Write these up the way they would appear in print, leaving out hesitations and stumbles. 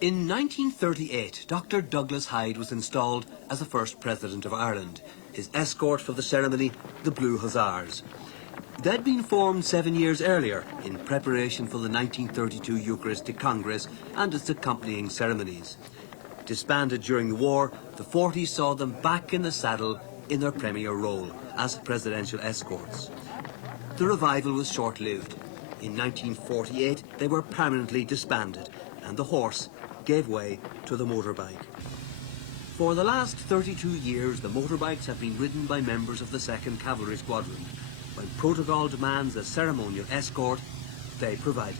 In 1938, Dr. Douglas Hyde was installed as the first President of Ireland. His escort for the ceremony, the Blue Hussars. They'd been formed 7 years earlier in preparation for the 1932 Eucharistic Congress and its accompanying ceremonies. Disbanded during the war, the 40s saw them back in the saddle in their premier role as presidential escorts. The revival was short-lived. In 1948, they were permanently disbanded, and the horse gave way to the motorbike. For the last 32 years, the motorbikes have been ridden by members of the 2nd Cavalry Squadron. When protocol demands a ceremonial escort, they provide it.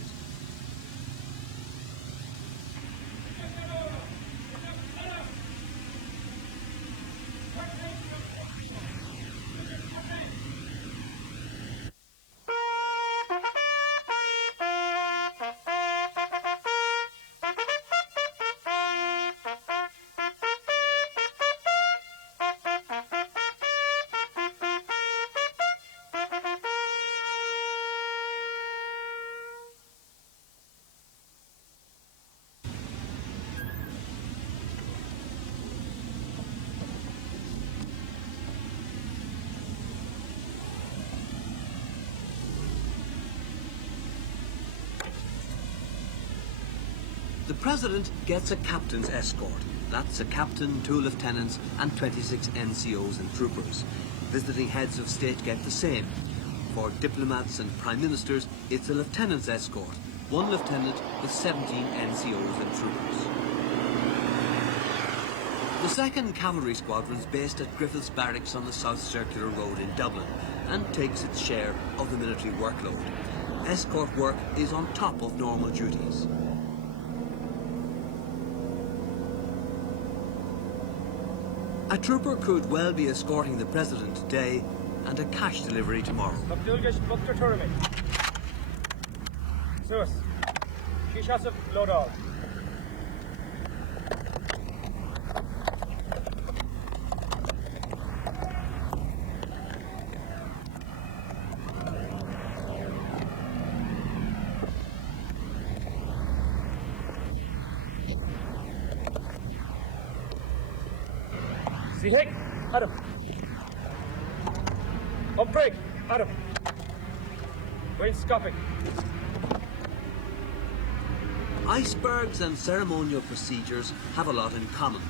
The President gets a captain's escort. That's a captain, 2 lieutenants and 26 NCOs and troopers. Visiting heads of state get the same. For diplomats and prime ministers, it's a lieutenant's escort. 1 lieutenant with 17 NCOs and troopers. The 2nd Cavalry Squadron is based at Griffiths Barracks on the South Circular Road in Dublin and takes its share of the military workload. Escort work is on top of normal duties. A trooper could well be escorting the President today and a cash delivery tomorrow. Sieg, Adam. Up break, Adam. Wayne scopping. Icebergs and ceremonial procedures have a lot in common.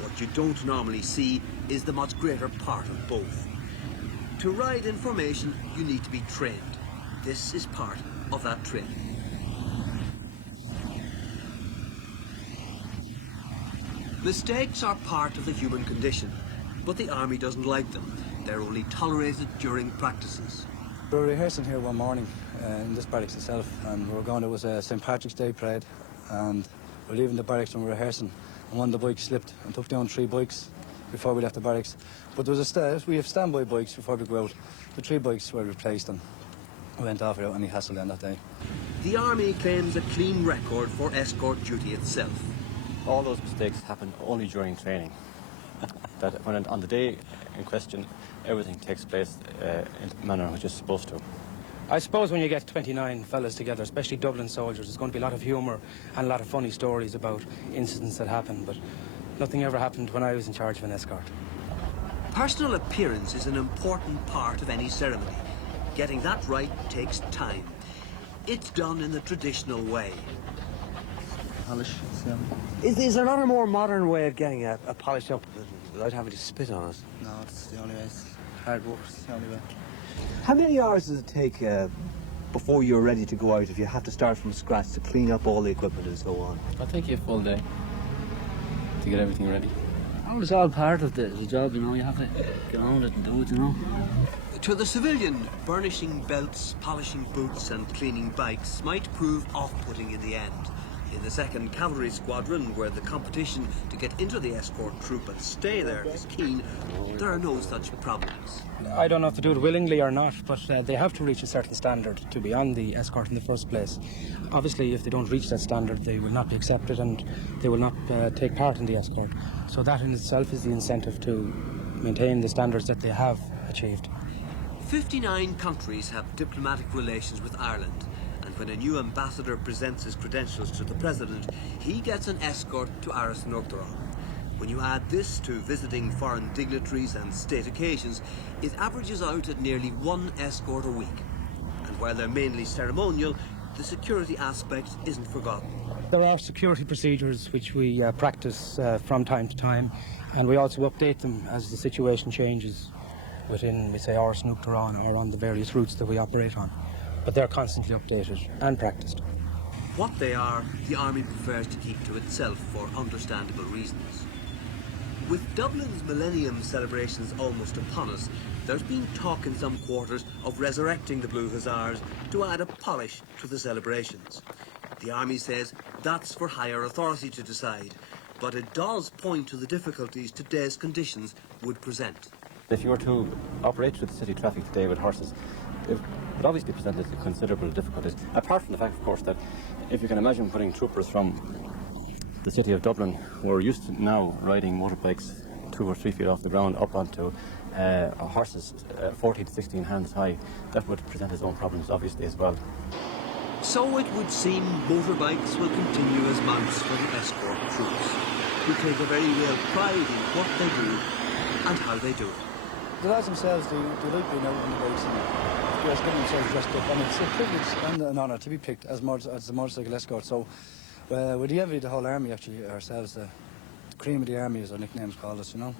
What you don't normally see is the much greater part of both. To ride in formation, you need to be trained. This is part of that training. Mistakes are part of the human condition, but the Army doesn't like them. They're only tolerated during practices. We were rehearsing here one morning in this barracks itself, and we were going, it was a St. Patrick's Day parade, and we were leaving the barracks when we were rehearsing, and one of the bikes slipped and took down 3 bikes before we left the barracks. But there was we have standby bikes before we go out. The 3 bikes were replaced and we went off without any hassle then that day. The Army claims a clean record for escort duty itself. All those mistakes happen only during training. That when on the day in question, everything takes place in the manner which it's supposed to. I suppose when you get 29 fellas together, especially Dublin soldiers, there's going to be a lot of humour and a lot of funny stories about incidents that happen, but nothing ever happened when I was in charge of an escort. Personal appearance is an important part of any ceremony. Getting that right takes time. It's done in the traditional way. Polish, yeah. Is there not a more modern way of getting a polish up without having to spit on it? No, it's the only way. It's hard work, it's the only way. How many hours does it take before you're ready to go out if you have to start from scratch to clean up all the equipment and so on? It'll take you a full day to get everything ready. Oh, it's all part of the job, you know. You have to get on with it and do it, you know. To the civilian, burnishing belts, polishing boots and cleaning bikes might prove off-putting in the end. In the 2nd Cavalry Squadron, where the competition to get into the escort troop and stay there is keen, there are no such problems. I don't know if they do it willingly or not, but they have to reach a certain standard to be on the escort in the first place. Obviously, if they don't reach that standard, they will not be accepted and they will not take part in the escort. So that in itself is the incentive to maintain the standards that they have achieved. 59 countries have diplomatic relations with Ireland, and When a new ambassador presents his credentials to the president, he gets an escort to Áras Nuachtaráin. When you add this to visiting foreign dignitaries and state occasions, it averages out at nearly one escort a week. And while they're mainly ceremonial, the security aspect isn't forgotten. There are security procedures which we practice from time to time, and we also update them as the situation changes within, we say, Áras Nuachtaráin or on the various routes that we operate on. But they're constantly updated and practiced. What they are, the Army prefers to keep to itself for understandable reasons. With Dublin's Millennium celebrations almost upon us, there's been talk in some quarters of resurrecting the Blue Hussars to add a polish to the celebrations. The Army says that's for higher authority to decide, but it does point to the difficulties today's conditions would present. If you were to operate through the city traffic today with horses, it would obviously present considerable difficulties. Apart from the fact, of course, that if you can imagine putting troopers from the city of Dublin, who are used to now riding motorbikes 2 or 3 feet off the ground up onto horses 14 to 16 hands high, that would present its own problems, obviously, as well. So it would seem motorbikes will continue as mounts for the escort troops, who take a very real pride in what they do and how they do it. The lads themselves, they like being out on the bikes and just getting themselves dressed up. And it's a privilege and an honour to be picked as the motorcycle escort. So we're the envy of the whole army, actually, ourselves. The cream of the army, as our nicknames call us, you know.